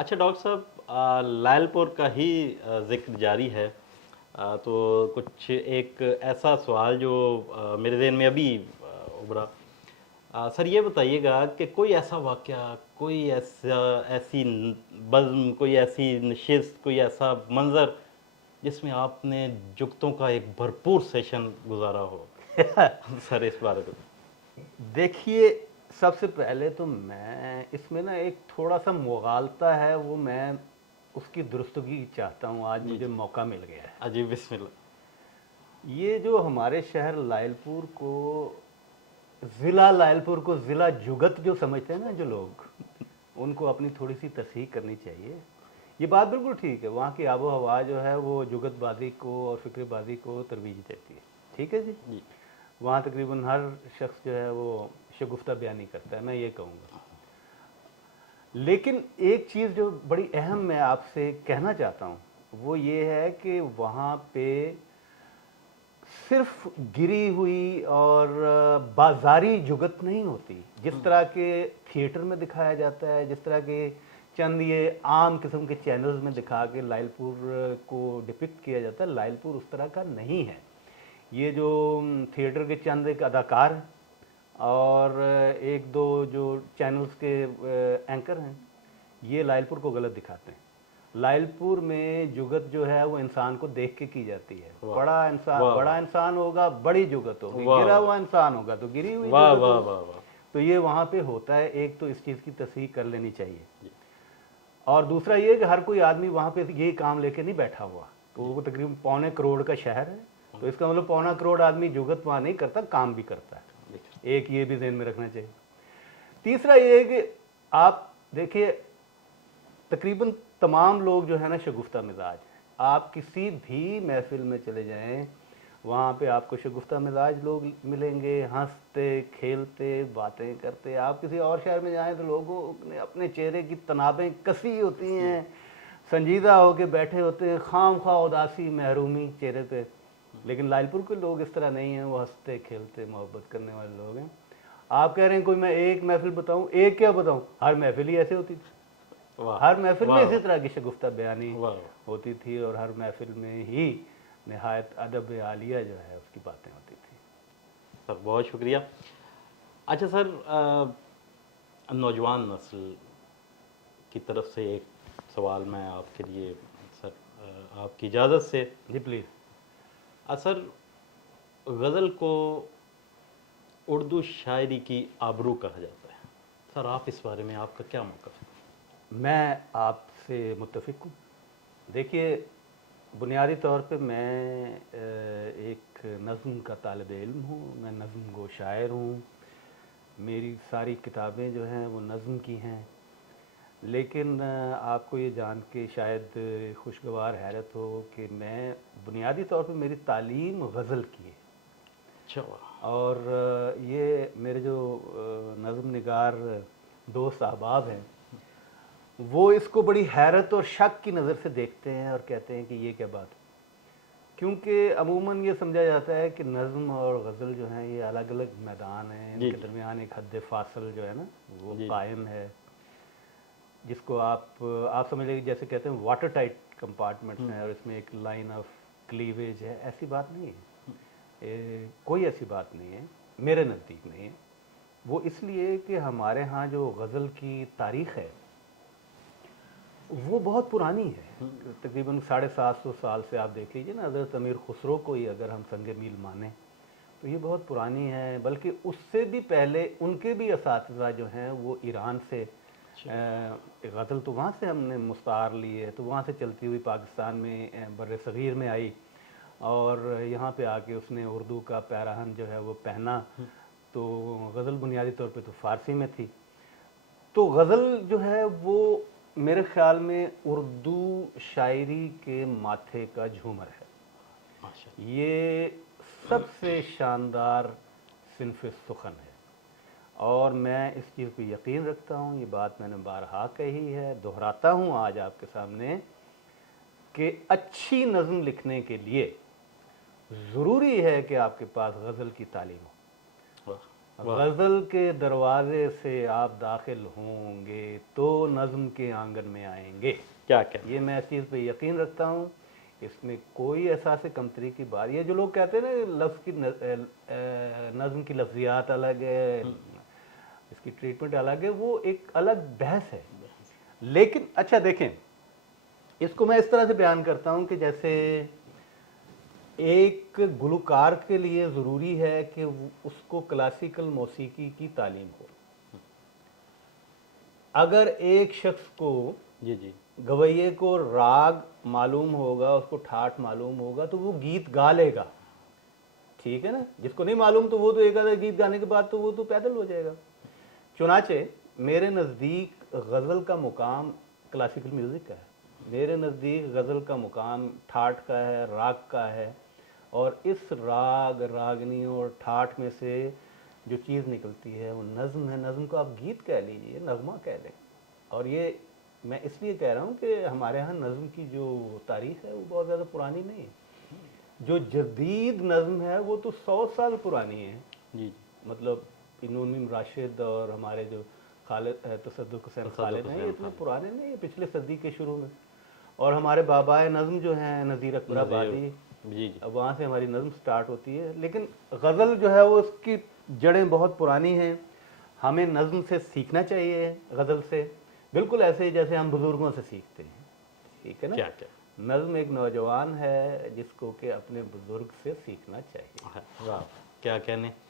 اچھا ڈاکٹر صاحب، لائل پور کا ہی ذکر جاری ہے، تو کچھ ایک ایسا سوال جو میرے ذہن میں ابھی ابھرا، سر یہ بتائیے گا کہ کوئی ایسا واقعہ، کوئی ایسی بزم، کوئی ایسی نشست، کوئی ایسا منظر جس میں آپ نے جگتوں کا ایک بھرپور سیشن گزارا ہو؟ سر اس بارے میں دیکھیے، سب سے پہلے تو میں اس میں نا ایک تھوڑا سا مغالطہ ہے، وہ میں اس کی درستگی چاہتا ہوں، آج مجھے موقع مل گیا ہے۔ جی بسم اللہ۔ یہ جو ہمارے شہر لائل پور کو، ضلع لائل پور کو ضلع جگت جو سمجھتے ہیں نا جو لوگ، ان کو اپنی تھوڑی سی تصحیح کرنی چاہیے۔ یہ بات بالکل ٹھیک ہے، وہاں کی آب و ہوا جو ہے وہ جگت بازی کو اور فکر بازی کو ترویج دیتی ہے، ٹھیک ہے جی۔ وہاں تقریباً ہر شخص جو ہے وہ شگفتہ بیانی کرتا ہے، میں یہ کہوں گا۔ لیکن ایک چیز جو بڑی اہم میں آپ سے کہنا چاہتا ہوں وہ یہ ہے کہ وہاں پہ صرف گری ہوئی اور بازاری جگت نہیں ہوتی، جس طرح کے تھیٹر میں دکھایا جاتا ہے، جس طرح کے چند یہ عام قسم کے چینلز میں دکھا کے لائل پور کو ڈپکٹ کیا جاتا ہے، لائل پور اس طرح کا نہیں ہے۔ یہ جو تھیٹر کے چند ایک اداکار ہیں اور ایک دو جو چینلز کے اینکر ہیں، یہ لائل پور کو غلط دکھاتے ہیں۔ لائل پور میں جگت جو ہے وہ انسان کو دیکھ کے کی جاتی ہے۔ بڑا انسان ہوگا بڑی جگت ہوگی، گرا ہوا انسان ہوگا تو گری ہوئی جگت ہوگی۔ تو یہ وہاں پہ ہوتا ہے، ایک تو اس چیز کی تصحیح کر لینی چاہیے۔ اور دوسرا یہ کہ ہر کوئی آدمی وہاں پہ یہ کام لے کے نہیں بیٹھا ہوا، تو وہ تقریباً 1.25 کروڑ کا شہر ہے، تو اس کا مطلب 1.25 کروڑ آدمی جگت وہاں نہیں کرتا، کام بھی کرتا ہے۔ ایک یہ بھی ذہن میں رکھنا چاہیے۔ تیسرا یہ ہے کہ آپ دیکھیے، تقریباً تمام لوگ جو ہے نا شگفتہ مزاج ہیں۔ آپ کسی بھی محفل میں چلے جائیں، وہاں پہ آپ کو شگفتہ مزاج لوگ ملیں گے، ہنستے کھیلتے باتیں کرتے۔ آپ کسی اور شہر میں جائیں تو لوگوں نے اپنے چہرے کی تنابیں کسی ہوتی ہیں، سنجیدہ ہو کے بیٹھے ہوتے ہیں، خام خواہ اداسی محرومی چہرے پہ۔ لیکن لائل پور کے لوگ اس طرح نہیں ہیں، وہ ہنستے کھیلتے محبت کرنے والے لوگ ہیں۔ آپ کہہ رہے ہیں کوئی میں ایک محفل بتاؤں، ایک کیا بتاؤں، ہر محفل ہی ایسے ہوتی تھی، ہر محفل میں اسی طرح کی شگفتہ بیانی ہوتی تھی، اور ہر محفل میں ہی نہایت ادب عالیہ جو ہے اس کی باتیں ہوتی تھی۔ سر بہت شکریہ۔ اچھا سر، نوجوان نسل کی طرف سے ایک سوال میں آپ کے لیے، سر آپ کی اجازت سے جی پلیز۔ سر، غزل کو اردو شاعری کی آبرو کہا جاتا ہے، سر آپ اس بارے میں آپ کا کیا موقف ہے؟ میں آپ سے متفق ہوں۔ دیکھیے، بنیادی طور پہ میں ایک نظم کا طالب علم ہوں، میں نظم گو شاعر ہوں، میری ساری کتابیں جو ہیں وہ نظم کی ہیں۔ لیکن آپ کو یہ جان کے شاید خوشگوار حیرت ہو کہ میں بنیادی طور پہ میری تعلیم غزل کی ہے، اور یہ میرے جو نظم نگار دوست احباب ہیں وہ اس کو بڑی حیرت اور شک کی نظر سے دیکھتے ہیں اور کہتے ہیں کہ یہ کیا بات ہے، کیونکہ عموماً یہ سمجھا جاتا ہے کہ نظم اور غزل جو ہیں یہ الگ الگ میدان ہیں، ان کے درمیان ایک حد فاصل جو ہے نا وہ قائم ہے، جس کو آپ سمجھ لیں جیسے کہتے ہیں واٹر ٹائٹ کمپارٹمنٹس ہیں، اور اس میں ایک لائن آف کلیویج ہے۔ ایسی بات نہیں ہے، کوئی ایسی بات نہیں ہے، میرے نزدیک نہیں ہے۔ وہ اس لیے کہ ہمارے ہاں جو غزل کی تاریخ ہے وہ بہت پرانی ہے، تقریباً 750 سال سے آپ دیکھ لیجیے نا، حضرت امیر خسرو کو ہی اگر ہم سنگ میل مانیں تو یہ بہت پرانی ہے، بلکہ اس سے بھی پہلے ان کے بھی اساتذہ جو ہیں وہ ایران سے، غزل تو وہاں سے ہم نے مستعار لی ہے، تو وہاں سے چلتی ہوئی پاکستان میں بر صغیر میں آئی، اور یہاں پہ آ کے اس نے اردو کا پیراہن جو ہے وہ پہنا، تو غزل بنیادی طور پہ تو فارسی میں تھی۔ تو غزل جو ہے وہ میرے خیال میں اردو شاعری کے ماتھے کا جھومر ہے، یہ سب سے شاندار صنف سخن ہے، اور میں اس چیز کو یقین رکھتا ہوں، یہ بات میں نے بارہا کہی ہے، دہراتا ہوں آج آپ کے سامنے، کہ اچھی نظم لکھنے کے لیے ضروری ہے کہ آپ کے پاس غزل کی تعلیم ہو، غزل کے دروازے سے آپ داخل ہوں گے تو نظم کے آنگن میں آئیں گے. کیا کہ یہ میں اس چیز پہ یقین رکھتا ہوں. اس میں کوئی احساس کمتری کی بات. یہ جو لوگ کہتے ہیں نا لفظ کی نظم کی لفظیات الگ ہے, اس کی ٹریٹمنٹ الگ ہے, وہ ایک الگ بحث ہے. لیکن اچھا دیکھیں, اس کو میں اس طرح سے بیان کرتا ہوں کہ جیسے ایک گلوکار کے لیے ضروری ہے کہ اس کو کلاسیکل موسیقی کی تعلیم ہو. اگر ایک شخص کو جی جی گویے کو راگ معلوم ہوگا, اس کو ٹھاٹ معلوم ہوگا, تو وہ گیت گا لے گا. ٹھیک ہے نا. جس کو نہیں معلوم تو وہ تو ایک آدھا گیت گانے کے بعد تو وہ تو پیدل ہو جائے گا. چنانچہ میرے نزدیک غزل کا مقام کلاسیکل میوزک کا ہے. میرے نزدیک غزل کا مقام ٹھاٹ کا ہے, راگ کا ہے. اور اس راگ راگنی اور ٹھاٹ میں سے جو چیز نکلتی ہے وہ نظم ہے. نظم کو آپ گیت کہہ لیجیے, نغمہ کہہ لیں. اور یہ میں اس لیے کہہ رہا ہوں کہ ہمارے ہاں نظم کی جو تاریخ ہے وہ بہت زیادہ پرانی نہیں ہے. جو جدید نظم ہے وہ تو 100 سال پرانی ہے. جی مطلب نون راشد اور ہمارے جو خالد تصدق حسین خالد ہیں, یہ اتنے پرانے نہیں, یہ پچھلے صدی کے شروع میں. اور ہمارے بابائے نظم جو ہیں نذیر اکبر آبادی, جی جی اب وہاں سے ہماری نظم سٹارٹ ہوتی ہے. لیکن غزل جو ہے وہ اس کی جڑیں بہت پرانی ہیں. ہمیں نظم سے سیکھنا چاہیے, غزل سے, بالکل ایسے ہی جیسے ہم بزرگوں سے سیکھتے ہیں. ٹھیک ہے نا. کیا کیا نظم ایک نوجوان ہے جس کو کہ اپنے بزرگ سے سیکھنا چاہیے. واہ, کیا کہنے.